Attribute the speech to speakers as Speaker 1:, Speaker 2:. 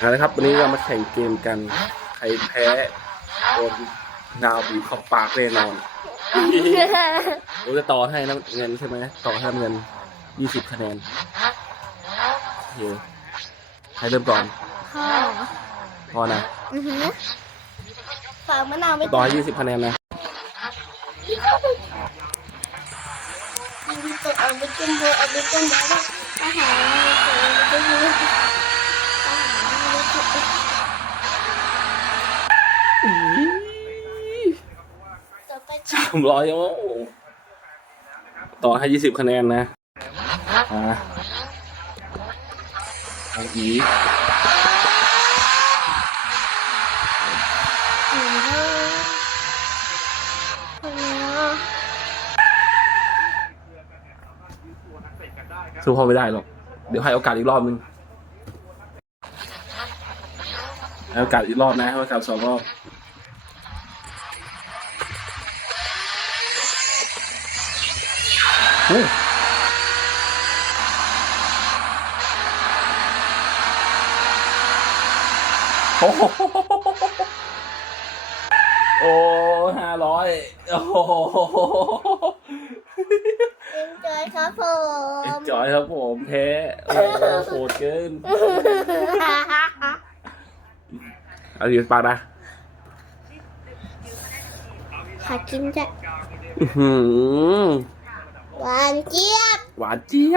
Speaker 1: เอาละครับวันนี้เรามาแข่งเกมกัน ใครแพ้โดนดาวบีบเข้าปากแน่นอนเราจะต่อให้น้ำเงินใช่ไหมต่อให้น้ำเงินยี่สิบคะแนนโอเคใครเริ่มก่อน
Speaker 2: พ่อ
Speaker 1: พอนะ
Speaker 2: อือหือฝากมะนาวไว้
Speaker 1: ต่อให้ยี่สิบคะแนนนะ
Speaker 2: มีตัวเอาไปจุ่มโบเอาไปจุ่มโบว่าอาหารมีตัวเอาไปจุ่มโบอาหารมีตัวต่อไปจะ
Speaker 1: สามร้อยโอ้ต่อให้ยี่สิบคะแนนนะอ่าเอาอีกสู้เขาไม่ได้หรอก เดี๋ยวให้โอกาสอีกรอบนึงให้โอกาสอีกรอบนะให้โอกาสสองรอบ โอ้โหโอ้ห้าร้อยโอ้โห
Speaker 2: เอ็นจอยครับผม
Speaker 1: จอยครับผมแพ้โอ้โหโหดเกินเอาอยู่ปากนะ
Speaker 2: ขอกินจะ
Speaker 1: อื้อหือ
Speaker 2: หวานเจี๊ยบ
Speaker 1: หวานเจี๊ย